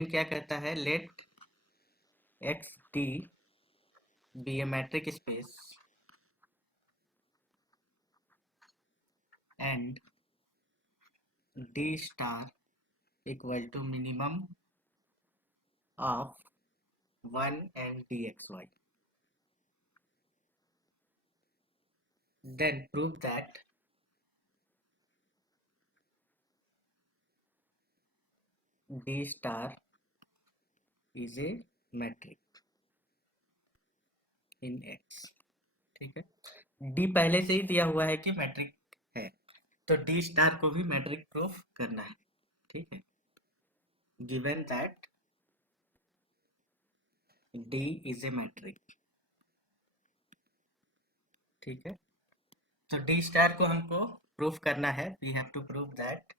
क्या कहता है, let x d be a metric space and d star equal to minimum of 1 and dxy. Then prove that d star is a metric in x. ठीक है, d पहले से ही दिया हुआ है कि मैट्रिक है, तो d स्टार को भी मैट्रिक प्रूफ करना है. ठीक है, given that d is a metric. ठीक है, तो d स्टार को हमको प्रूफ करना है. We have to prove that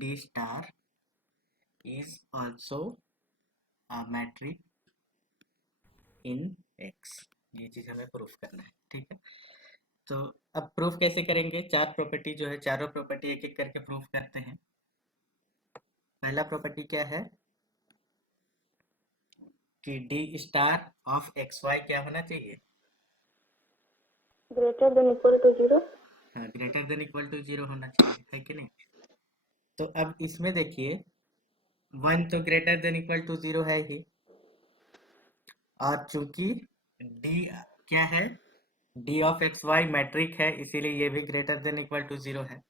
d star is also a metric in x. ये चीज हमें प्रूफ करना है. ठीक है, तो अब प्रूफ कैसे करेंगे? चार प्रॉपर्टी जो है, चारों प्रॉपर्टी एक एक करके प्रूफ करते हैं. पहला प्रॉपर्टी क्या है कि d star of x Y क्या होना चाहिए? Greater than equal to 0. हाँ, ग्रेटर देन इक्वल टू 0 होना चाहिए, है कि नहीं? तो अब इसमें देखिए, 1 तो ग्रेटर देन इक्वल टू 0 है ही, और चूंकि डी क्या है, d of x y metric है, इसीलिए ये भी ग्रेटर देन इक्वल टू 0 है.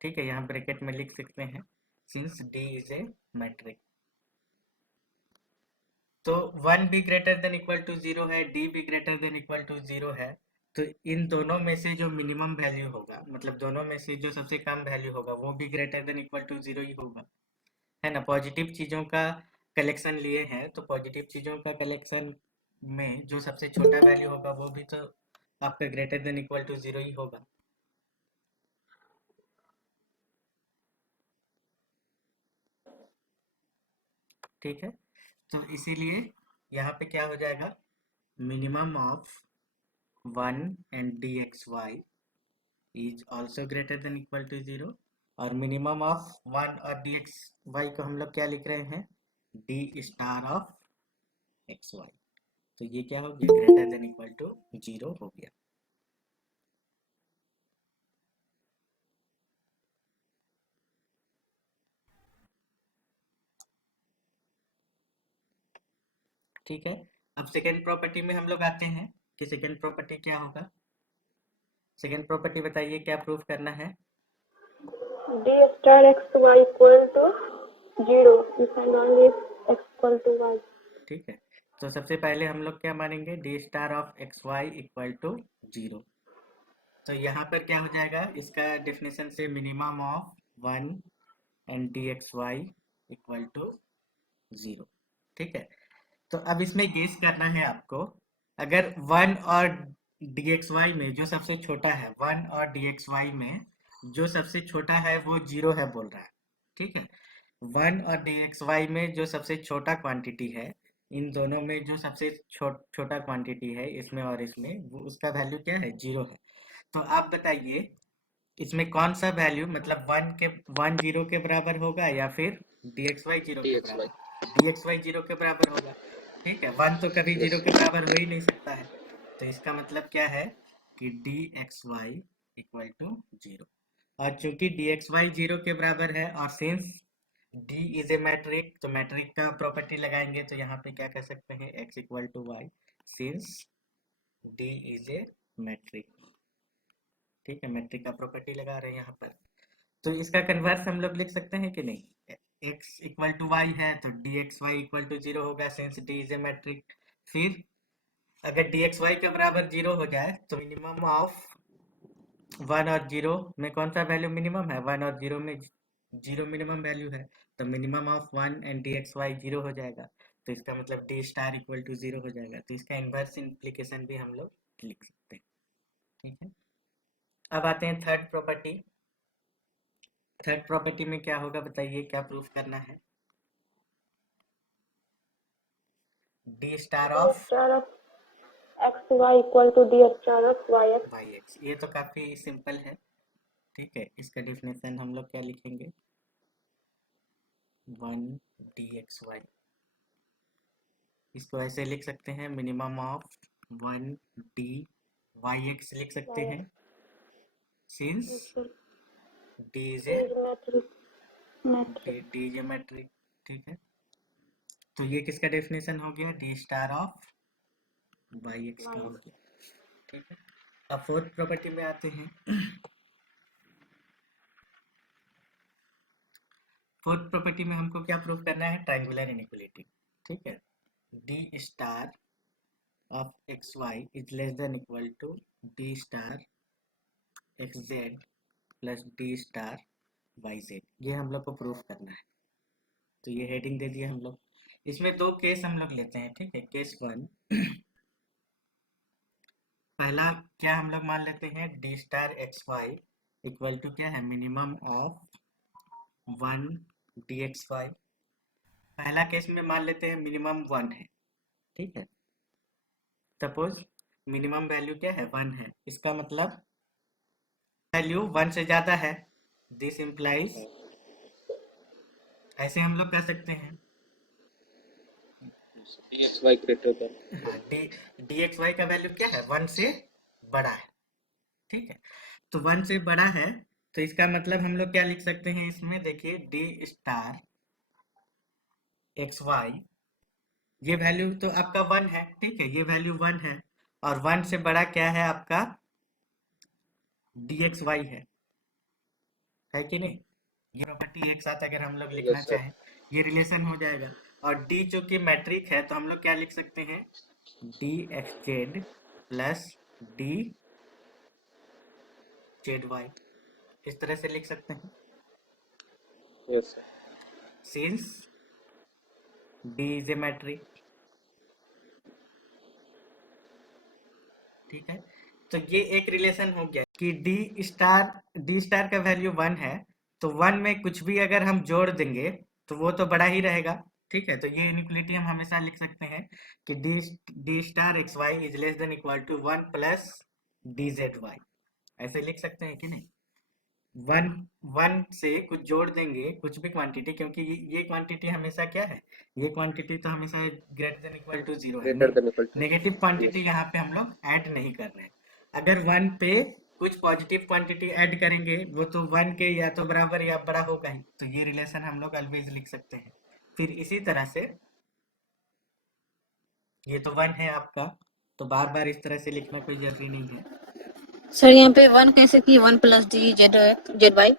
ठीक है, यहाँ ब्रैकेट में लिख सकते हैं since d is a metric. तो 1 भी ग्रेटर देन इक्वल टू 0 है, डी भी ग्रेटर देन इक्वल टू 0 है. तो इन दोनों में से जो मिनिमम वैल्यू होगा, मतलब दोनों में से जो सबसे कम वैल्यू होगा, वो भी ग्रेटर देन इक्वल टू 0 ही होगा, है ना? पॉजिटिव चीज़ों का कलेक्शन लिए हैं, तो पॉजिटिव चीज़ों का कलेक्शन में जो सबसे छोटा वैल्यू होगा वो भी तो आपका ग्रेटर देन इक्वल टू 0 ही होगा. ठीक है, तो इसीलिए यहाँ पे क्या हो जाएगा, minimum of 1 and dxy is also greater than equal to 0. और मिनिमम ऑफ 1 और dxy को हम लोग क्या लिख रहे हैं, d स्टार ऑफ xy. तो ये क्या हो गया, ग्रेटर देन इक्वल टू 0 हो गया. ठीक है, अब सेकेंड प्रॉपर्टी में हम लोग आते हैं कि सेकेंड प्रॉपर्टी क्या होगा. सेकेंड प्रॉपर्टी बताइए, क्या प्रूफ करना है? D star x y equal to 0 if and only if x equal to y. ठीक है, तो सबसे पहले हम लोग क्या मानेंगे, d star of x Y equal to 0. तो यहाँ पर क्या हो जाएगा, इसका डेफिनेशन से minimum of 1 and d x Y equal to 0. ठीक है, तो अब इसमें गेस करना है आपको. अगर 1 और डी एक्स वाई में जो सबसे छोटा है, 1 और डी एक्स वाई में जो सबसे छोटा है वो 0 है बोल रहा है. ठीक है, 1 और डी एक्स वाई में जो सबसे छोटा क्वांटिटी है, इन दोनों में जो सबसे छोटा क्वांटिटी है, इसमें और इसमें, वो उसका वैल्यू क्या है, 0 है. तो आप बताइए, इसमें कौन सा वैल्यू, मतलब 1 0 के बराबर होगा या फिर dxy 0 के dxy. बराबर? dxy 0 के बराबर होगा. ठीक है, 1 तो कभी 0 Yes. के बराबर हो ही नहीं सकता है. तो इसका मतलब क्या है कि dxy इक्वल टू 0. और चूंकि dxy 0 के बराबर है, और since d is a metric, तो मैट्रिक का प्रॉपर्टी लगाएंगे, तो यहाँ पे क्या कह सकते हैं, x equal to y since d is a metric. ठीक है, मैट्रिक का प्रॉपर्टी लगा रहे हैं यहाँ पर. तो इसका कन्वर्स हम लोग लिख सकते हैं कि नहीं, x इक्वल टू वाई है तो D x Y equal to 0 होगा since d is a metric. फिर अगर डी एक्स वाई के बराबर 0 हो जाए तो मिनिमम ऑफ 1 और 0 में कौन सा वैल्यू मिनिमम है, 1 और 0 में 0 मिनिमम वैल्यू है, तो minimum of 1 and d x y 0 हो जाएगा. तो इसका मतलब डी स्टार इक्वल टू 0 हो जाएगा. तो इसका इन्वर्स इम्प्लीकेशन भी हम लोग लिख सकते हैं. ठीक है, अब आते हैं थर्ड प्रॉपर्टी. थर्ड प्रॉपर्टी में क्या होगा बताइए, क्या प्रूफ करना है? D star D of star of x y equal to D star of y x. Y x. ये तो काफी सिंपल है. ठीक है, इसका डेफिनेशन हम लोग क्या लिखेंगे, 1 dxy, इसको ऐसे लिख सकते हैं, मिनिमम ऑफ 1 dy x लिख सकते हैं, since Yes, sir. d is D a is metric. d geometric। ठीक है, तो ये किसका डेफिनेशन हो गया, d star of y x का हो गया। ठीक है, अब फोर्थ प्रॉपर्टी में आते हैं। फोर्थ प्रॉपर्टी में हमको क्या प्रूव करना है, ट्रायंगुलर इनइक्वालिटी। ठीक है, d star of x Y is less than equal to d star x z plus d star y z, ये हम लोग को प्रूफ करना है। तो ये हेडिंग दे दिए हम लोग। इसमें दो केस हम लोग लेते हैं। ठीक है, केस 1, पहला क्या हम लोग मान लेते हैं, d star x Y equal to क्या है, मिनिमम ऑफ 1 dxy। पहला केस में मान लेते हैं मिनिमम 1 है। ठीक है, सपोज मिनिमम वैल्यू क्या है, 1 है, इसका मतलब वैल्यू 1 से ज्यादा है, दिस इम्प्लाइज, ऐसे हम लोग कह सकते हैं, dxy ग्रेटर देन, हाँ, dxy का वैल्यू क्या है, 1 से बड़ा है। ठीक है, तो 1 से बड़ा है, तो इसका मतलब हम लोग क्या लिख सकते हैं इसमें, देखिए d स्टार एक्स वाई, ये वैल्यू तो आपका 1 है। ठीक है, ये वैल्यू 1 है, और 1 से बड़ा क्या है आपका, dxy है कि नहीं। ये प्रॉपर्टी एक साथ अगर हम लोग लिखना यस सर, चाहें, ये रिलेशन हो जाएगा। और d जो कि मैट्रिक है, तो हम लोग क्या लिख सकते हैं, d x z plus d z y, इस तरह से लिख सकते हैं, yes sir, since d is a metric. ठीक है, तो ये एक रिलेशन हो गया कि डी स्टार का वैल्यू 1 है, तो 1 में कुछ भी अगर हम जोड़ देंगे तो वो तो बड़ा ही रहेगा। ठीक है, तो ये इनइक्वालिटी हम हमेशा लिख सकते हैं कि d star x Y is less than equal to 1 plus d z y, ऐसे लिख सकते हैं कि नहीं। 1 से कुछ जोड़ देंगे, कुछ भी क्वांटिटी, क्योंकि ये क्वांटिटी हमेशा क्या है, ये क्वांटिटी तो हमेशा ग्रेटर देन इक्वल टू 0 है, greater than equal to, negative quantity yes यहाँ पे हम लोग ऐड नहीं कर रहे हैं। अगर 1 पे कुछ पॉजिटिव क्वांटिटी ऐड करेंगे, वो तो 1 के या तो बराबर या बड़ा होगा ही, तो ये रिलेशन हम लोग ऑलवेज लिख सकते हैं। फिर इसी तरह से ये तो 1 है आपका, तो बार बार इस तरह से लिखना कोई जरूरी नहीं है। सर यहाँ पे 1 कैसे की 1 plus d z z y,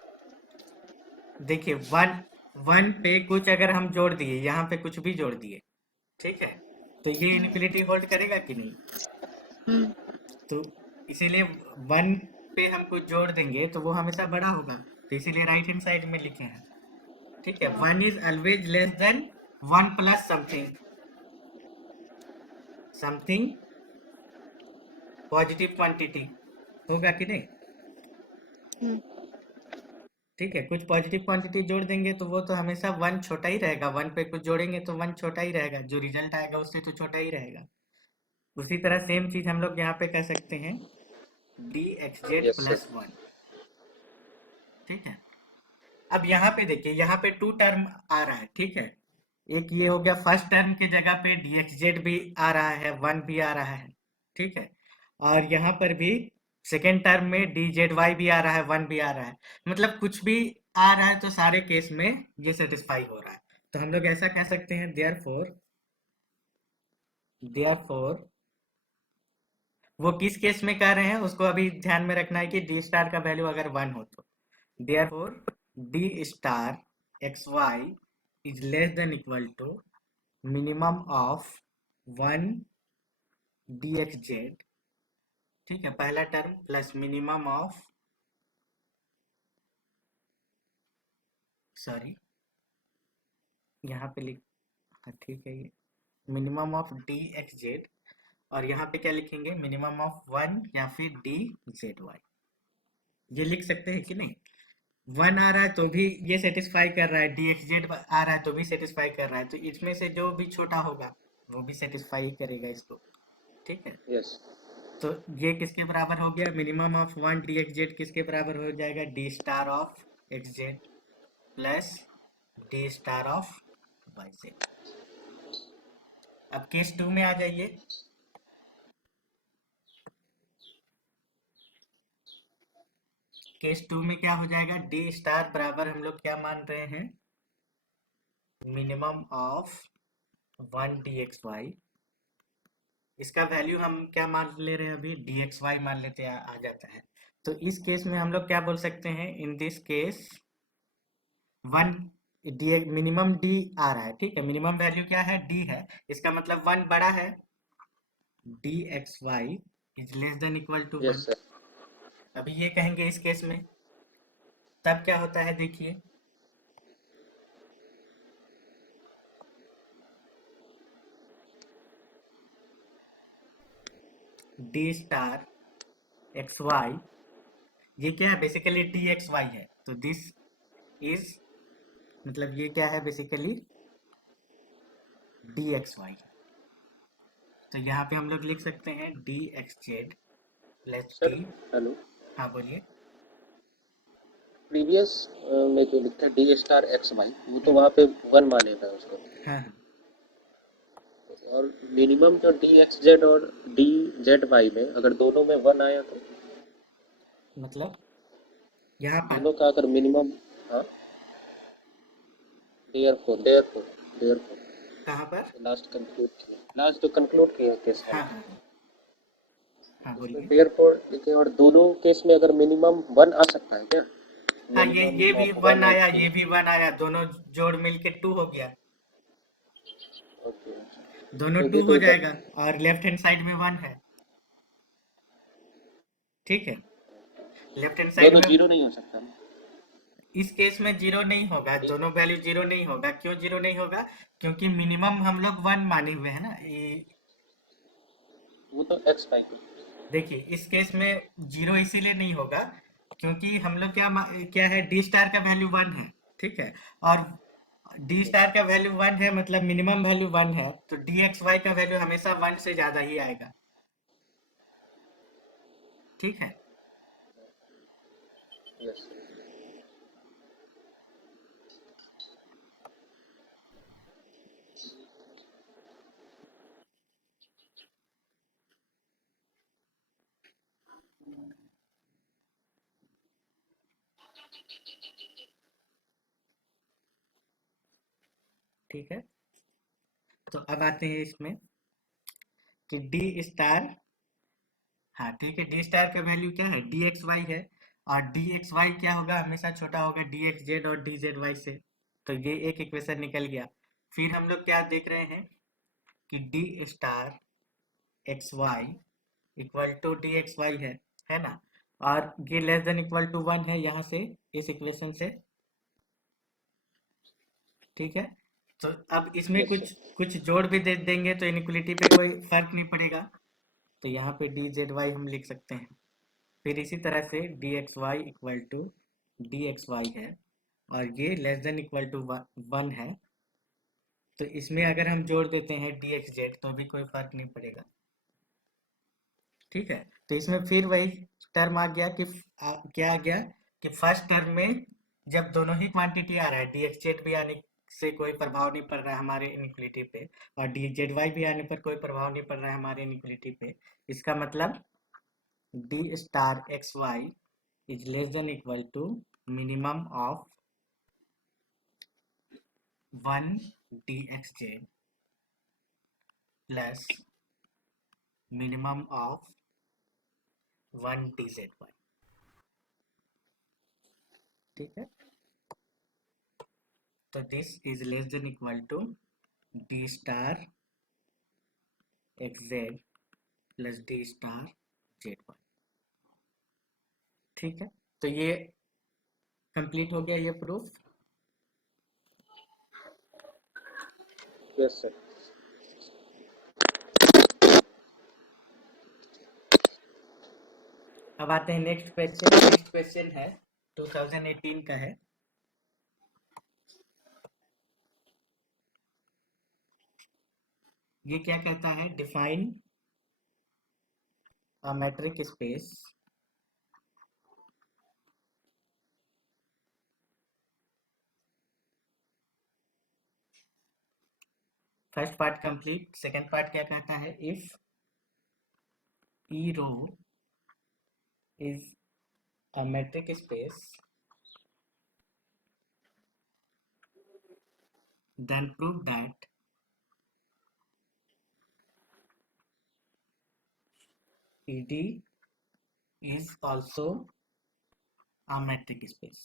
देखिए 1 पे कुछ अगर हम जोड़ दिए, यहाँ पे कुछ भी जोड़ दिए, ठीक है, तो ये इनफिनिटी होल्ड करेगा कि नहीं। तो इसीलिए 1 पे हम कुछ जोड़ देंगे तो वो हमेशा बड़ा होगा, तो इसीलिए राइट हैंड साइड में लिखे हैं। ठीक है, 1 is always less than 1 plus something positive quantity, होगा कि नहीं। ठीक है, कुछ पॉजिटिव क्वांटिटी जोड़ देंगे तो वो तो हमेशा 1 छोटा ही रहेगा, 1 पे कुछ जोड़ेंगे तो 1 छोटा ही रहेगा, जो रिजल्ट आएगा उससे तो छोटा ही रहेगा। उसी तरह सेम चीज हम लोग यहाँ पे कह सकते हैं, d x Z yes plus sir, 1। ठीक है, अब यहाँ पे देखिए, यहाँ पे 2 टर्म आ रहा है। ठीक है, एक ये हो गया, फर्स्ट टर्म की जगह पे डी एक्स जेड भी आ रहा है, 1 भी आ रहा है। ठीक है, और यहाँ पर भी सेकेंड टर्म में डी जेड वाई भी आ रहा है, 1 भी आ रहा है, मतलब कुछ भी आ रहा है तो सारे केस में ये सेटिस्फाई हो रहा है। तो हम लोग ऐसा कह सकते हैं, देयरफॉर वो किस केस में कह रहे हैं उसको अभी ध्यान में रखना है कि डी स्टार का वैल्यू अगर 1 हो तो therefore d star x Y is less than equal to minimum of 1 d x z. ठीक है, पहला term plus minimum of, sorry यहाँ पे लिख, हाँ ठीक है, ये minimum of d x z, और यहाँ पे क्या लिखेंगे, मिनिमम ऑफ 1 या फिर डी जेड वाई, ये लिख सकते हैं कि नहीं। 1 आ रहा है तो भी ये सेटिस्फाई कर रहा है, डी एक्स जेड आ रहा है तो भी सेटिस्फाई कर रहा है, तो इसमें से जो भी छोटा होगा वो भी सेटिस्फाई करेगा इसको। ठीक है, यस तो ये किसके बराबर हो गया, minimum of one d x z किसके बराबर हो जाएगा, d star of x z plus d star of y z. अब केस 2 में आ जाइए। केस 2 में क्या हो जाएगा, डी स्टार बराबर हम लोग क्या मान रहे हैं, minimum of one d x y. इसका वैल्यू हम क्या मान ले रहे हैं अभी, डी एक्स वाई मान लेते हैं, आ जाता है। तो इस केस में हम लोग क्या बोल सकते हैं, in this case one D minimum D आ रहा है, ठीक है, मिनिमम वैल्यू क्या है, डी है, इसका मतलब वन बड़ा है, D x Y is less than equal to one. Yes sir. अभी ये कहेंगे इस केस में, तब क्या होता है देखिए, डी स्टार एक्स वाई, ये क्या है बेसिकली डी एक्स वाई है, तो दिस इज मतलब ये क्या है बेसिकली डी एक्स वाई। तो यहाँ पे हम लोग लिख सकते हैं d x z plus sir D. Hello, हाँ बोलिए। प्रीवियस में जो लिखा है डी स्टार एक्स वाई, वो तो वहाँ पे वन मानेगा उसको। हाँ हाँ, और मिनिमम जो डी एक्स जेड और डी जेड वाई में अगर दोनों में वन आया तो मतलब यहाँ पर दोनों का अगर मिनिमम, हाँ, देयर फोर कहाँ पर, लास्ट जो कंक्लूड किया केस हाँ वाला, हाँ हाँ उसमें बोलिए। देयर फोर लिखे और दोनों केस में अगर मिनिमम वन आ सकता है क्या, हाँ मिनिमम ये भी ऑफ वन वन आया, एक्स। ये भी वन आया, दोनों जोड़ मिलके टू हो गया, ओके, दोनों तो टू ये हो तो इधर जाएगा, और लेफ्ट हैंड साइड में वन है, ठीक है, लेफ्ट हैंड साइड दोनों में। जीरो नहीं हो सकता। इस केस में जीरो नहीं होगा, दोनों वैल्यू जीरो नहीं होगा, क्यों जीरो नहीं होगा, क्योंकि मिनिमम हम लोग वन माने हुए हैं ना वो तो एक्स वाई की। देखिए इस केस में जीरो इसीलिए नहीं होगा क्योंकि हम लोग क्या है, डी स्टार का वैल्यू वन है, ठीक है, और डी स्टार का वैल्यू वन है मतलब मिनिमम वैल्यू वन है, तो डी एक्स वाई का वैल्यू हमेशा वन से ज्यादा ही आएगा, ठीक है। यस। ठीक है, तो अब आते हैं इसमें कि डी स्टार, हाँ ठीक है, डी स्टार का वैल्यू क्या है, डी एक्स वाई है, और डी एक्स वाई क्या होगा, हमेशा छोटा होगा डी एक्स जेड और डी जेड वाई से, तो ये एक इक्वेशन निकल गया। फिर हम लोग क्या देख रहे हैं कि d star x Y equal to d x y है ना, और ये less than equal to one है यहाँ से, इस इक्वेशन से, ठीक है। तो अब इसमें यस कुछ सर। कुछ जोड़ भी दे देंगे तो इनइक्वलिटी पे कोई फर्क नहीं पड़ेगा, तो यहाँ पे डी जेड वाई हम लिख सकते हैं। फिर इसी तरह से d x Y equal to d x y है, और ये less than equal to one है, तो इसमें अगर हम जोड़ देते हैं डी एक्स जेड तो भी कोई फर्क नहीं पड़ेगा, ठीक है। तो इसमें फिर वही टर्म आ गया कि क्या आ गया कि फर्स्ट टर्म में जब दोनों ही क्वांटिटी आ रहा है, डी एक्स जेड भी आने से कोई प्रभाव नहीं पड़ रहा है हमारे इनइक्वलिटी पे, और डी जेड वाई भी आने पर कोई प्रभाव नहीं पड़ रहा है हमारे इनइक्वलिटी पे, इसका मतलब d star x Y is less than equal to minimum of one d x z plus minimum of one d z y, ठीक है। तो this is less than equal to d star x z plus d star z y, ठीक है। तो ये complete हो गया ये प्रूफ। Yes sir. अब आते हैं नेक्स्ट क्वेश्चन। नेक्स्ट क्वेश्चन है 2018 का है। ये क्या कहता है, define a metric space first part complete. Second part क्या कहता है, if E rho is a metric space then prove that ed is also a metric space,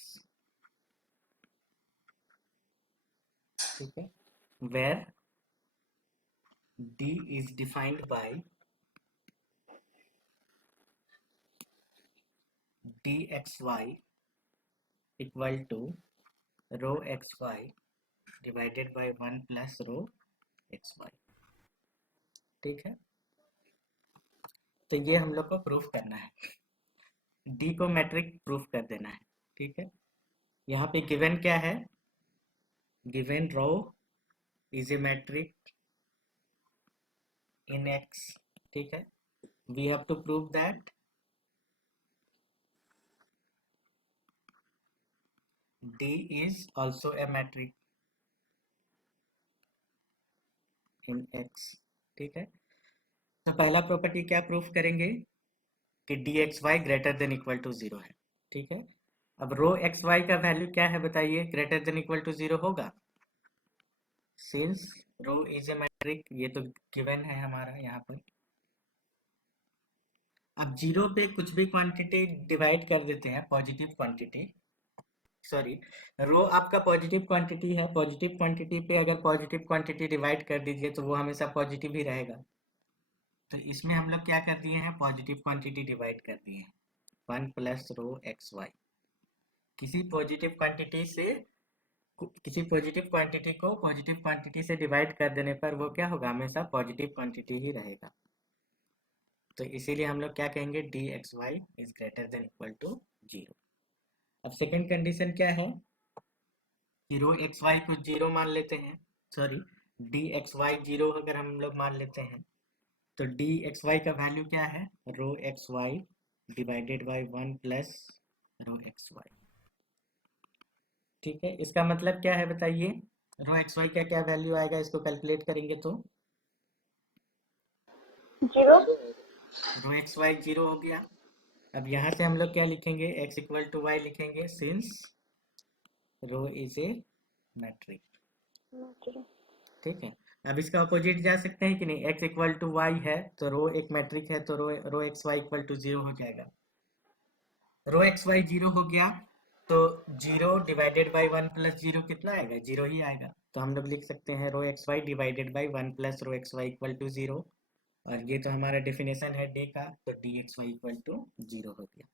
ठीक है, where d is defined by dxy equal to rho xy divided by 1 plus rho xy, ठीक है। तो ये हम लोग को proof करना है, डी को मैट्रिक प्रूफ कर देना है, ठीक है। यहाँ पे गिवन क्या है, given rho is a metric in X, ठीक है। We have to prove that D is also a metric in X, ठीक है। तो पहला प्रॉपर्टी क्या प्रूफ करेंगे कि D x Y greater than equal to zero है, ठीक है। अब रो एक्स वाई का वैल्यू क्या है बताइए, greater than equal to zero होगा, since rho is a metric, ये तो गिवन है हमारा यहाँ पर। अब जीरो पे कुछ भी क्वांटिटी डिवाइड कर देते हैं, पॉजिटिव क्वांटिटी, सॉरी, रो आपका पॉजिटिव क्वांटिटी है, पॉजिटिव क्वांटिटी पे अगर पॉजिटिव क्वांटिटी डिवाइड कर दीजिए तो वो हमेशा पॉजिटिव ही रहेगा। तो इसमें हम लोग क्या कर दिए हैं, पॉजिटिव क्वांटिटी डिवाइड कर दिए हैं, 1 प्लस रो एक्स वाई। किसी पॉजिटिव क्वांटिटी से किसी पॉजिटिव क्वांटिटी को पॉजिटिव क्वांटिटी से डिवाइड कर देने पर वो क्या होगा, हमेशा पॉजिटिव क्वांटिटी ही रहेगा। तो इसीलिए हम लोग क्या कहेंगे, D x Y is greater than equal to zero. अब सेकंड कंडीशन क्या है कि रो एक्स वाई को जीरो मान लेते हैं, sorry D x Y zero अगर हम लोग मान लेते हैं तो डी एक्स वाई का वैल्यू क्या है, rho x Y divided by 1 plus rho x Y, ठीक है। इसका मतलब क्या है बताइए, रो एक्स वाई का क्या वैल्यू आएगा, इसको कैलकुलेट करेंगे तो 0. रो एक्स वाई जीरो हो गया। अब यहाँ से हम लोग क्या लिखेंगे, x इक्वल टू वाई लिखेंगे, since rho is a metric, ठीक है। अब इसका अपोजिट जा सकते हैं कि नहीं, x इक्वल टू वाई है तो रो एक मैट्रिक है, तो rho x Y equal to zero हो जाएगा। रो एक्स वाई जीरो हो गया तो zero divided by 1 plus zero कितना आएगा, जीरो ही आएगा। तो हम लोग लिख सकते हैं rho x Y divided by 1 plus rho x Y equal to zero, और ये तो हमारा डेफिनेशन है डे का, तो D x Y equal to zero हो गया।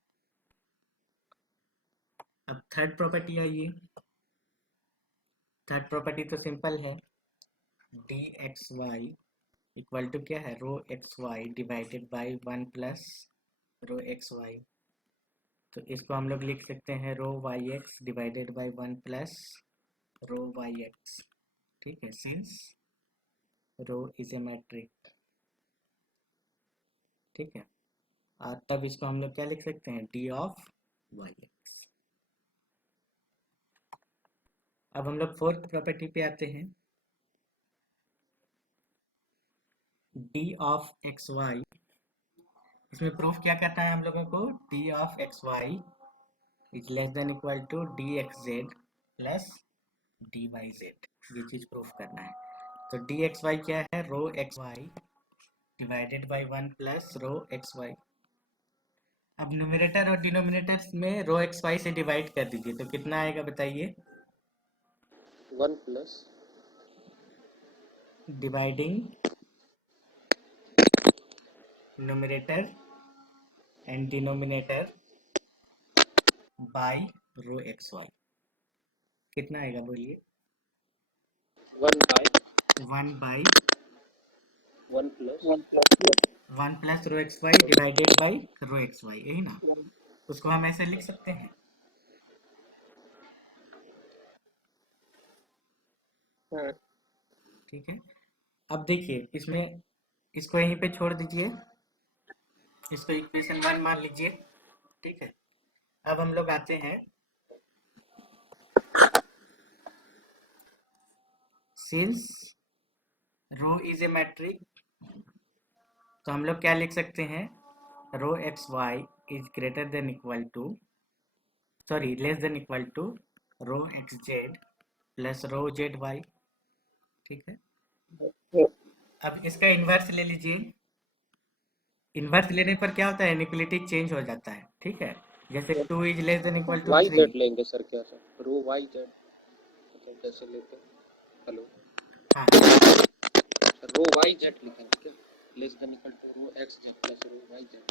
अब थर्ड प्रॉपर्टी आइए, थर्ड प्रॉपर्टी तो सिंपल है, D x Y equal to क्या है, rho x Y divided by 1 plus rho x Y. तो इसको हम लोग लिख सकते हैं rho Y x divided by 1 plus rho Y x, ठीक है, since rho is a metric, ठीक है। और तब इसको हम लोग क्या लिख सकते हैं, डी ऑफ वाई एक्स। अब हम लोग फोर्थ प्रॉपर्टी पे आते हैं, डी ऑफ एक्स वाई, इसमें प्रूफ क्या करता है हम लोगों को, d of x Y is less than equal to d x z plus d y z, ये चीज प्रूफ करना है। तो डी एक्स वाई क्या है, rho x Y divided by 1 plus rho x Y. अब न्यूमरेटर और डिनोमिनेटर में रो एक्स वाई से डिवाइड कर दीजिए तो कितना आएगा बताइए, 1 plus dividing numerator and denominator by rho x Y, कितना आएगा बोलिए, 1 by 1 plus 1 plus rho x Y divided by rho x Y, यही ना, उसको हम ऐसे लिख सकते हैं। ठीक है। अब देखिए इसमें इसको यहीं पे छोड़ दीजिए, इसको इक्वेशन 1 मान लीजिए। ठीक है, अब हम लोग आते हैं since rho is a metric, तो हम लोग क्या लिख सकते हैं, rho x Y is greater than equal to, sorry less than equal to rho x z plus rho z y. ठीक है, अब इसका इन्वर्स ले लीजिए। इन्वर्स लेने पर क्या होता है, इनइक्वालिटी चेंज हो जाता है। ठीक है, जैसे 2 is less than equal to y 3। Z लेंगे सर, क्या सर, रो वाई जेड मतलब कैसे लेते हैं? हेलो हाँ सर, रो वाई जेड लिखेंगे क्या, less than equal to rho x z plus rho y z?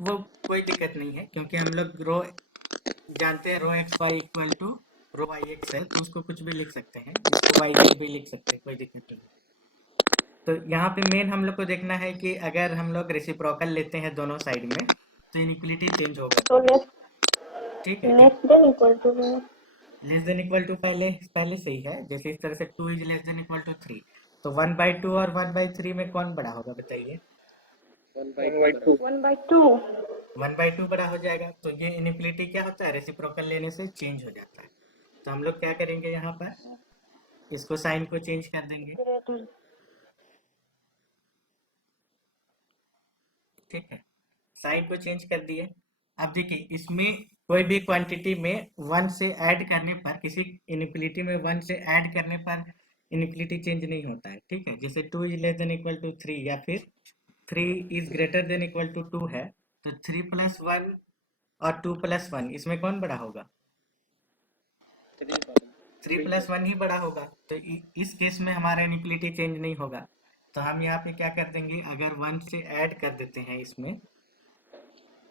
वो कोई दिक्कत नहीं है, क्योंकि हम लोग रो जानते हैं rho x Y equal to rho Y x है, तो उसको कुछ भी लिख सकते हैं, इसको वाई जेड भी लिख सकते हैं, कोई दिक्कत नहीं। तो यहाँ पे मेन हम लोग को देखना है कि अगर हम लोग रेसिप्रोकल लेते हैं दोनों साइड में तो इनइक्वालिटी चेंज होगा। तो ठीक है, less than equal to less than equal to पहले पहले सही है, जैसे इस तरह से 2 is less than equal to 3, तो 1/2 और 1/3 में कौन बड़ा होगा बताइए? 1/2 1/2 1/2 बड़ा हो जाएगा। तो ये इनइक्वालिटी क्या होता है, रेसिप्रोकल लेने से चेंज हो जाता है। तो हम लोग क्या करेंगे, यहाँ पर इसको साइन को चेंज कर देंगे। ग्रेटर ठीक है, साइन को चेंज कर दिए। अब देखिए इसमें कोई भी क्वांटिटी में 1 से ऐड करने पर, किसी इनइक्वालिटी में 1 से ऐड करने पर इनइक्वालिटी चेंज नहीं होता है। ठीक है, जैसे 2 is less than equal to 3 या फिर 3 is greater than equal to 2 है, तो 3 प्लस 1 और 2 प्लस 1 इसमें कौन बड़ा होगा? 3 प्लस 1 ही बड़ा होगा। तो इस केस में हमारा इनइक्वालिटी चेंज नहीं होगा। तो हम यहाँ पे क्या कर देंगे, अगर 1 से ऐड कर देते हैं इसमें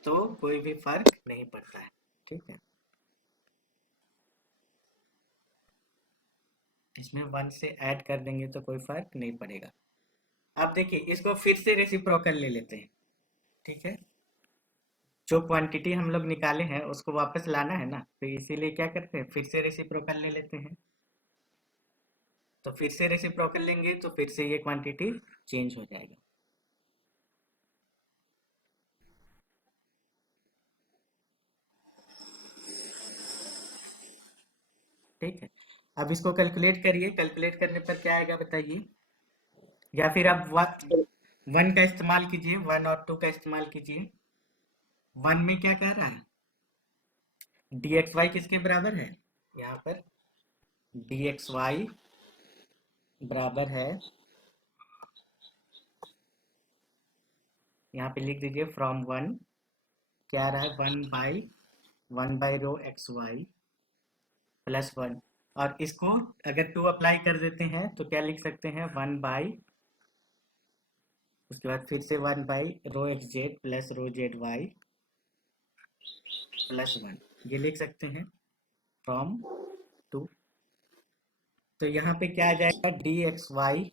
तो कोई भी फर्क नहीं पड़ता है। ठीक है, इसमें 1 से ऐड कर देंगे तो कोई फर्क नहीं पड़ेगा। अब देखिए इसको फिर से रेसिप्रोकल ले लेते हैं। ठीक है, जो क्वांटिटी हम लोग निकाले हैं उसको वापस लाना है ना, तो इसीलिए क्या करते हैं, फिर से रेसिप्रोकल ले लेते हैं। तो फिर से रेसिप्रोकल लेंगे तो फिर से ये क्वांटिटी चेंज हो जाएगा। ठीक है, अब इसको कैलकुलेट करिए, कैलकुलेट करने पर क्या आएगा बताइए? या फिर आप 1 का इस्तेमाल कीजिए, 1 और 2 का इस्तेमाल कीजिए। 1 में क्या कह रहा है, dxy किसके बराबर है, यहाँ पर dxy बराबर है, यहाँ पे लिख दीजिए फ्रॉम 1, क्या आ रहा है, 1 by rho x y plus 1, और इसको अगर 2 अप्लाई कर देते हैं तो क्या लिख सकते हैं, 1 बाई, उसके बाद फिर से 1 by rho x z plus rho z y plus 1, ये लिख सकते हैं फ्रॉम 2। तो यहाँ पे क्या आ जाएगा, d x Y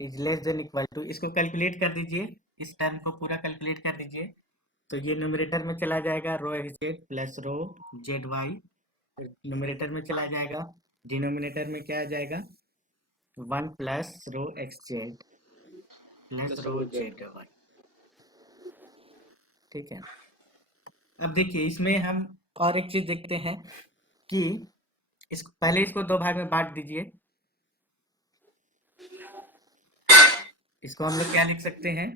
is less than equal to, इसको कैलकुलेट कर दीजिए, इस टर्म को पूरा कैलकुलेट कर दीजिए। तो ये न्यूमरेटर में चला जाएगा rho x z plus rho z y, numerator में चला जाएगा, डिनोमिनेटर में क्या आ जाएगा, 1 plus rho x z plus rho z y. ठीक है, अब देखिए इसमें हम और एक चीज देखते हैं कि पहले इसको 2 भाग में बांट दीजिए। इसको हम लोग क्या लिख सकते हैं,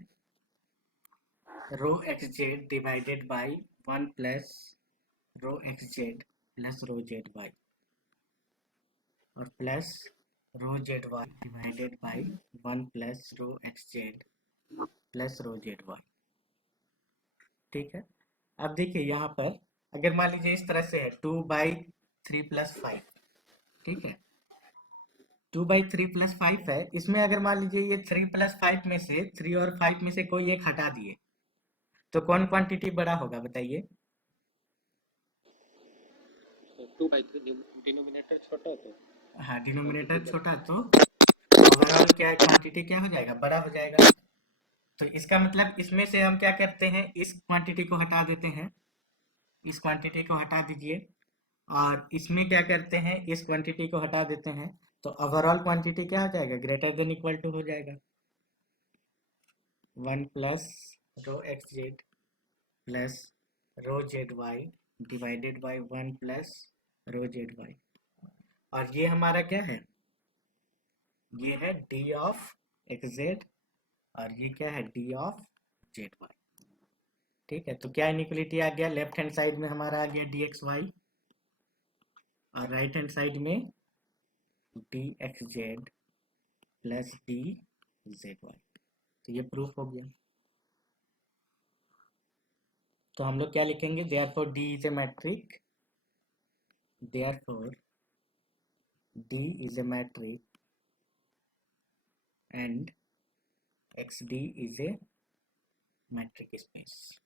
rho x z divided by 1 plus rho x z plus rho z y, और plus rho z y divided by 1 plus rho x z plus rho z y. ठीक है, अब देखिए यहाँ पर अगर मान लीजिए इस तरह से है 2/3 प्लस 5, ठीक है, 2/3 प्लस 5 है, इसमें अगर मान लीजिए ये 3 प्लस 5 में से 3 और 5 में से कोई एक हटा दिए तो कौन क्वांटिटी बड़ा होगा बताइए? 2/3 डिनोमिनेटर छोटा है तो हाँ, डिनोमिनेटर छोटा तो ओवरऑल क्या क्वांटिटी क्या हो जाएगा, बड़ा हो जाएगा। तो इसका मतलब इसमें से हम क्या करते हैं, इस क्वांटिटी को हटा देते हैं, इस क्वांटिटी को हटा दीजिए, और इसमें क्या करते हैं, इस क्वांटिटी को हटा देते हैं, तो ओवरऑल क्वांटिटी क्या हो जाएगा, ग्रेटर देन इक्वल टू हो जाएगा 1 plus rho x z plus rho z y divided by 1 plus rho z y. और ये हमारा क्या है, ये है डी ऑफ एक्स जेड और ये क्या है डी ऑफ जेड वाई। ठीक है, तो क्या इनिक्वलिटी आ गया, लेफ्ट हैंड साइड में हमारा आ गया डी एक्स वाई और राइट हैंड साइड में d x z plus d z y. तो ये प्रूफ हो गया। तो हम लोग क्या लिखेंगे, therefore d is a metric, therefore d is a metric and x d is a metric space.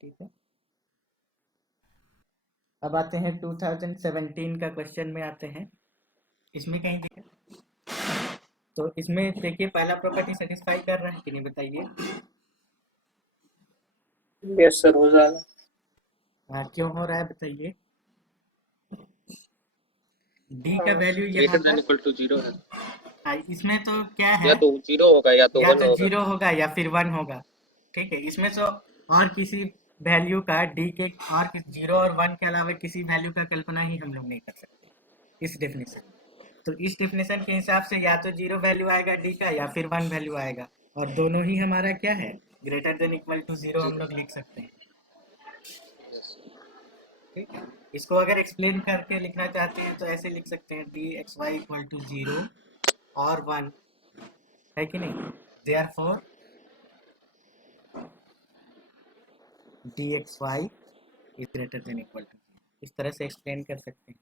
ठीक है, अब आते हैं 2017 का क्वेश्चन में आते हैं। इसमें कहीं देखिए, तो इसमें देखिए पहला प्रॉपर्टी सेटिस्फाई कर रहा है कि नहीं बताइए। यस सर, हो जाएगा। हाँ, क्यों हो रहा है बताइए। डी का वैल्यू यहाँ ग्रेटर देन पर इक्वल टू 0 है, इसमें तो क्या है, या तो 0 होगा या तो या 1 तो होगा। 0 होगा या फिर 1 होगा। ठीक है, इसमें तो और किसी वैल्यू का डी के और 0 और 1 के अलावा किसी वैल्यू का कल्पना ही हम लोग नहीं कर सकते इस डेफिनेशन। तो इस डेफिनेशन के हिसाब से या तो 0 वैल्यू आएगा डी का या फिर 1 वैल्यू आएगा, और दोनों ही हमारा क्या है, ग्रेटर देन इक्वल टू 0 हम लोग लिख सकते हैं। ठीक है, इसको अगर एक्सप्लेन करके लिखना चाहते हैं तो ऐसे लिख सकते हैं d x Y equal to 0 और 1 है कि नहीं, therefore d x Y is greater than equal to, इस तरह से एक्सप्लेन कर सकते हैं।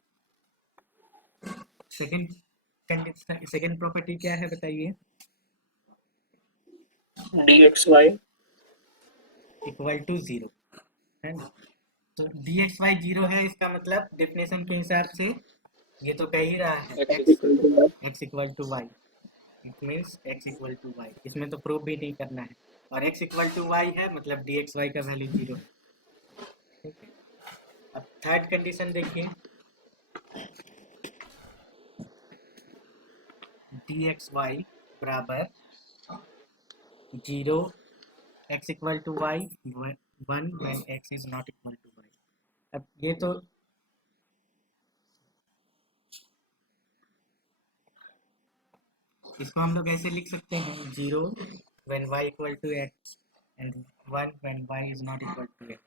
सेकंड प्रॉपर्टी क्या है बताइए, d x Y equal to 0 है ना। तो डी एक्स वाई 0 है, इसका मतलब डेफिनेशन के हिसाब से ये तो कह ही रहा है x equal to y, it means x equal to y. इसमें तो प्रूफ भी नहीं करना है, और एक्स इक्वल टू वाई है मतलब डी एक्स वाई का वैल्यू 0। ठीक है, अब थर्ड कंडीशन देखिए, डी एक्स वाई बराबर 0 x equal to y 1 when x is not equal to y। अब ये तो इसको हम लोग ऐसे लिख सकते हैं 0 when y equal to x and 1 when y is not equal to x।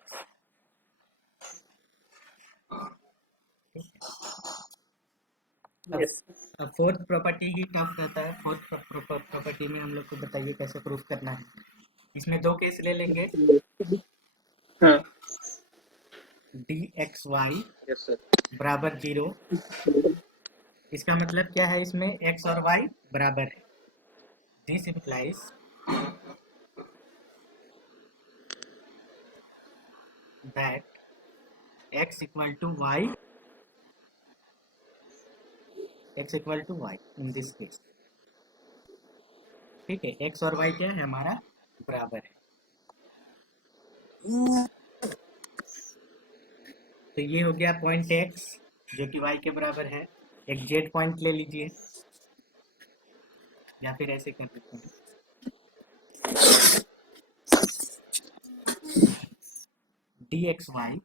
अब फोर्थ प्रॉपर्टी ही टफ रहता है। फोर्थ प्रॉपर्टी में हम लोग को बताइए कैसे प्रूफ करना है। इसमें दो केस ले लेंगे, हाँ d x y yes sir, बराबर 0। इसका मतलब क्या है, इसमें x और y बराबर है। This implies that x equal to y, x equal to y in this case. ठीक है, x और y क्या है हमारा बराबर है। तो ये हो गया पॉइंट x जो कि y के बराबर है। एक z पॉइंट ले लीजिए या फिर ऐसे कर देते हैं, डी एक्स वाई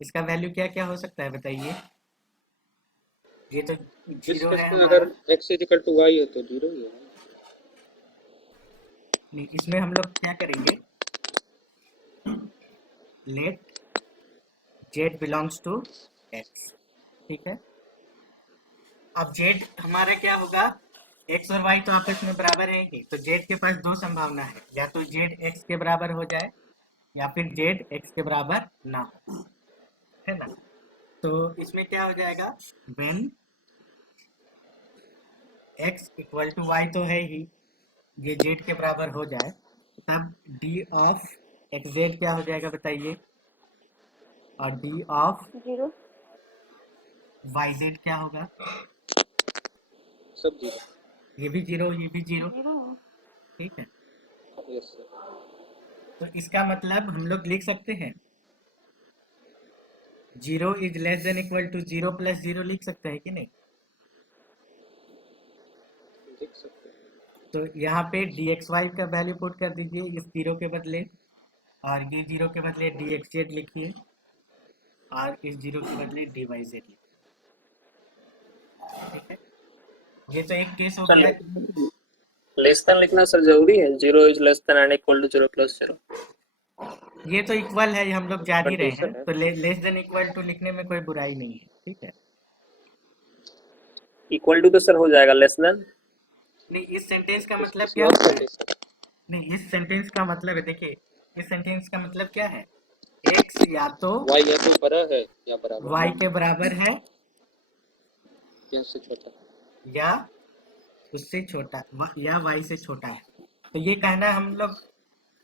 इसका वैल्यू क्या क्या हो सकता है बताइए। ये तो इस 0 केस है में हमारा, अगर x is equal to y है तो 0 ही है। नहीं, इसमें हम लोग क्या करेंगे, let z belongs to x। ठीक है, अब z हमारा क्या होगा, x और y तो आपस में बराबर है ही, तो z के पास दो संभावना है, या तो z x के बराबर हो जाए या फिर z x के बराबर ना हो, है ना। तो इसमें क्या हो जाएगा, when x equal to y तो है ही, ये z के बराबर हो जाए तब d ऑफ एक्स जेड क्या हो जाएगा बताइए, और d ऑफ 0 वाई जेड क्या होगा, सब 0। ये भी 0 ये भी 0। 0 ठीक है, यस सर, तो इसका मतलब हम लोग लिख सकते हैं 0 is less than equal to 0 plus 0 लिख सकते हैं कि नहीं। लिख सकते हैं। तो यहाँ पे dxy का वैल्यू पुट कर दीजिए इस जीरो के बदले, और ये जीरो के बदले dxz लिखिए, और इस जीरो के बदले dyz लिखिए। ठीक है, ये तो एक केस हो सर गया। लेस देन लिखना सर जरूरी है? 0 is less than and equal to 0 plus 0। ये तो इक्वल है, ये हम लोग जान ही रहे हैं, कंडीशन है। तो लेस देन इक्वल टू लिखने में कोई बुराई नहीं है। ठीक है, इक्वल टू तो सर हो जाएगा लेस देन। नहीं इस सेंटेंस का मतलब किसी क्या और है? कंडीशन। नहीं इस सेंटेंस का मतलब है, देखिए इस सेंटेंस का मतलब क्या है, x या तो y या तो बड़ा है या बराबर y के बराबर है या उससे छोटा। या उससे छोटा, या y से छोटा है। तो ये कहना हम लोग,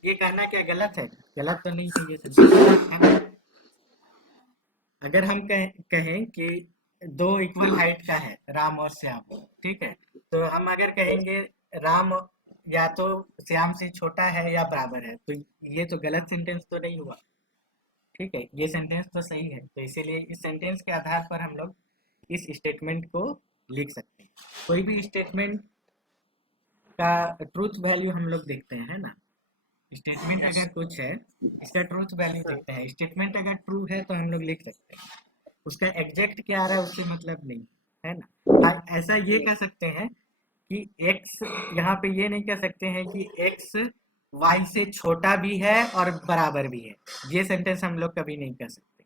ये कहना क्या गलत है? गलत तो नहीं है ये सेंटेंस, है ना? अगर हम कहें कि दो इक्वल हाइट का है राम और श्याम, ठीक है, तो हम अगर कहेंगे राम या तो श्याम से छोटा है या बराबर है, तो ये तो गलत सेंटेंस तो नहीं हुआ। ठीक है, ये सेंटेंस तो सही है, तो इसीलिए इस सेंटेंस के आधार पर हम लोग इस स्टेटमेंट को लिख सकते हैं। कोई भी स्टेटमेंट का ट्रूथ वैल्यू हम लोग देखते हैं, है ना? स्टेटमेंट अगर कुछ है, इसका ट्रूथ वैल्यू देखते हैं। स्टेटमेंट अगर ट्रू है तो हम लोग लिख सकते हैं, उसका एग्जैक्ट क्या आ रहा है उससे मतलब नहीं, है ना? ऐसा ये कह सकते हैं कि x, यहाँ पे ये नहीं कह सकते हैं कि x y से छोटा भी है और बराबर भी है। ये सेंटेंस हम लोग कभी नहीं कह सकते।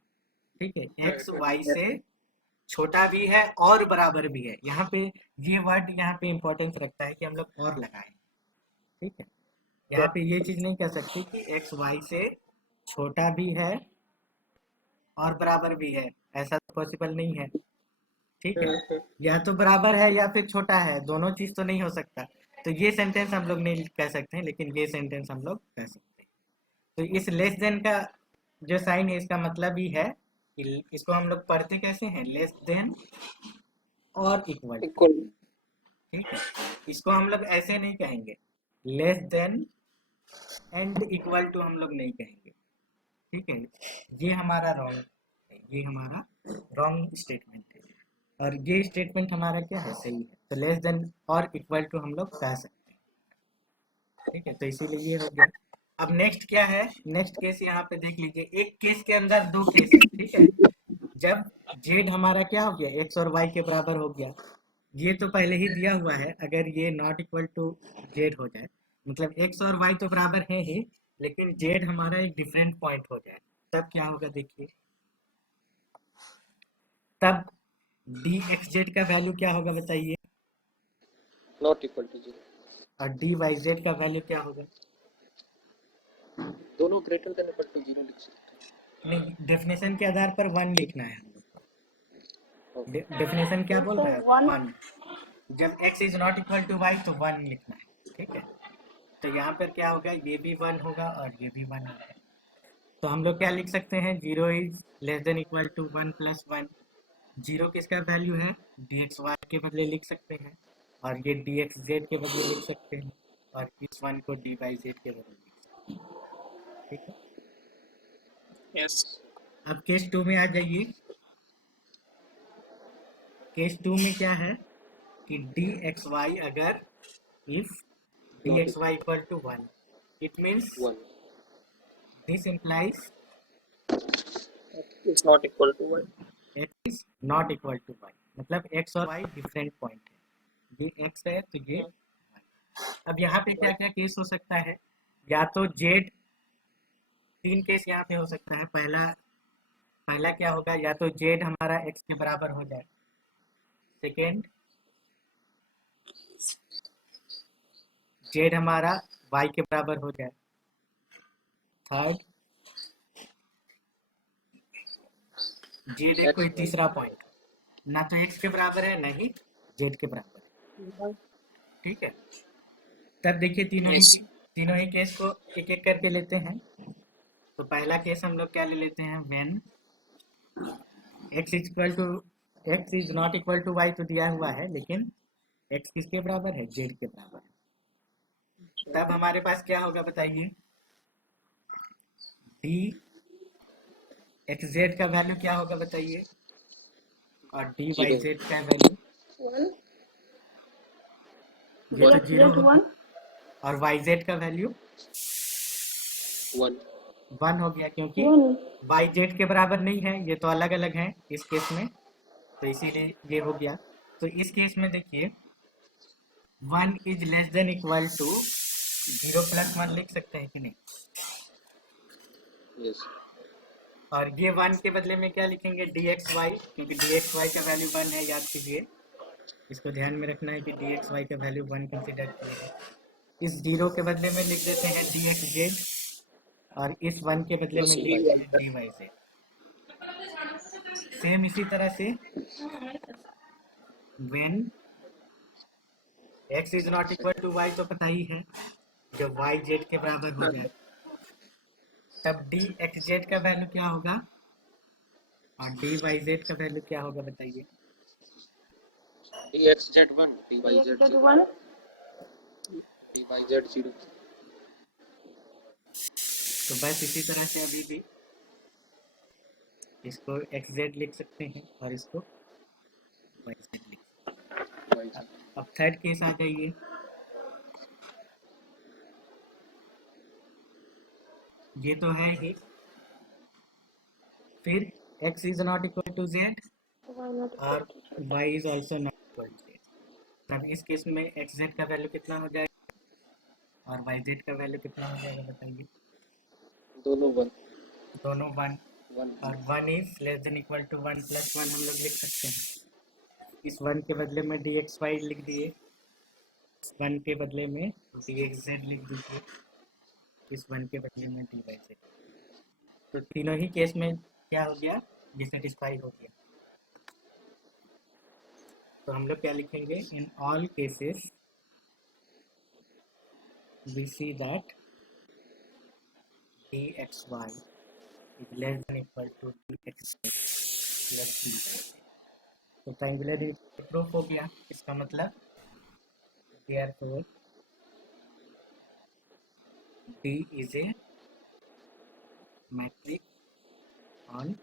ठीक है, x y से छोटा भी है और बराबर भी है, यहाँ पे ये वर्ड यहाँ पे इंपॉर्टेंस रखता है कि हम लोग और लगाएं। ठीक है, यहाँ पे ये चीज नहीं कह सकते कि x y से छोटा भी है और बराबर भी है, ऐसा तो पॉसिबल नहीं है। ठीक है, या तो बराबर है या फिर छोटा है, दोनों चीज तो नहीं हो सकता। तो ये सेंटेंस हम लोग नहीं कह सकते हैं, लेकिन ये सेंटेंस हम लोग कह सकते हैं। तो इस लेस देन का जो साइन है, इसका मतलब ही है कि इसको हम लोग पढ़ते कैसे हैं, लेस देन और इक्वल। इक्वल। ठीक है, इसको हम लोग ऐसे नहीं कहेंगे, less than and equal to हम लोग नहीं कहेंगे। ठीक है, ये हमारा रॉन्ग है, ये हमारा रॉन्ग स्टेटमेंट है, और ये स्टेटमेंट हमारा क्या है, सही है। तो लेस देन और इक्वल टू हम लोग कह सकते हैं। ठीक है, तो इसीलिए ये हो गया। अब नेक्स्ट क्या है, नेक्स्ट केस यहाँ पे देख लीजिए, एक केस के अंदर दो केस है। ठीक है, जब z हमारा क्या हो गया, x और y के बराबर हो गया, ये तो पहले ही दिया हुआ है, अगर ये नॉट इक्वल टू z हो जाए, मतलब x और y तो बराबर है ही, लेकिन z हमारा एक डिफरेंट पॉइंट हो जाए, तब क्या होगा देखिए, तब dxz का वैल्यू क्या होगा बताइए, नॉट इक्वल टू 0। और dyz का वैल्यू क्या होगा? दोनों ग्रेटर देन इक्वल टू 0 लिख सकते नहीं, डेफिनेशन के आधार पर 1 लिखना है हम लोग। डेफिनेशन क्या बोल रहा है, one. 1। जब x is not equal to y तो 1 लिखना है। ठीक है, तो यहाँ पर क्या होगा, ये भी 1 होगा और ये भी 1 होगा। तो हम लोग क्या लिख सकते हैं, 0 is less than equal to 1 plus 1। 0 किसका वैल्यू है, dxy के बदले लिख सकते हैं, और ये dxz के बदले लिख सकते हैं, और इस 1 को dyz के बदले लिख सकते हैं। ठीक है, यस। अब केस 2 में आ जाइए। केस 2 में क्या है कि dxy अगर if dxy equal to 1, it means 1। this implies it's not equal to 1। x is not equal to y, मतलब x और y डिफरेंट पॉइंट है, ये x है तो ये y। अब यहाँ पे क्या क्या केस हो सकता है, या तो z, 3 केस यहाँ पे हो सकता है। पहला क्या होगा, या तो z हमारा x के बराबर हो जाए, सेकेंड z हमारा y के बराबर हो जाए, थर्ड z एक कोई तीसरा पॉइंट, ना तो x के बराबर है ना ही z के बराबर है। ठीक है, तब देखिए तीनों ही केस को एक एक करके लेते हैं। तो पहला केस हम लोग क्या ले लेते हैं, when x is not equal to y तो दिया हुआ है, लेकिन x किसके बराबर है, z के बराबर है। तब हमारे पास क्या होगा बताइए, dxz का वैल्यू क्या होगा बताइए, और dyz का वैल्यू 1. ये तो जीरो dxz हो 1 और वाई जेड का वैल्यू 1 1 हो गया, क्योंकि 1 वाई जेड के बराबर नहीं है, ये तो अलग अलग है इस केस में, तो इसीलिए ये हो गया। तो इस केस में देखिए 1 is less than equal to 0 plus 1 लिख सकते हैं कि नहीं, यस और ये 1 के बदले में क्या लिखेंगे डी एक्स वाई, क्योंकि डी एक्स वाई का वैल्यू 1 है, याद कीजिए, इसको ध्यान में रखना है कि डी एक्स वाई का वैल्यू 1 कंसिडर किए हैं। इस 0 के बदले में लिख देते हैं डी एक्स जेड, और इस 1 के बदले बस में लिख यही देते बात हैं है। D y Z. सेम इसी तरह से when x is not equal to y, तो पता ही है जब y z के बराबर हो जाए तब डी एक्स जेड का वैल्यू क्या होगा और डी वाई जेड का वैल्यू क्या होगा, बताइए। dxz1 dyz dxz 0 1 dyz 0 तो बस इसी तरह से अभी भी इसको एक्स जेड लिख सकते हैं और इसको वाई जेड लिख सकते yz हैं। अब थर्ड केस आ जाइए, ये तो है ही, फिर x is not equal to z y not equal और to z y is also not equal to z, तब इस केस में एक्स जेड का वैल्यू कितना हो जाएगा और वाई जेड का वैल्यू कितना हो जाएगा, बताइए। दोनों 1 दोनों 1, 1 और 1 is less than equal to 1 plus 1 हम लोग लिख सकते हैं। इस 1 के बदले में डी एक्स वाई लिख दिए, इस 1 के बदले में डी एक्स जेड लिख दीजिए, इस 1 के बदले में डी वाई जेड। तो तीनों ही केस में क्या हो गया, डिससेटिस्फाई हो गया। तो हम लोग क्या लिखेंगे, in all cases we see that d x Y is less than equal to d x z plus d y. तो ट्रायंगुलर प्रूफ हो गया, इसका मतलब therefore D is a matrix on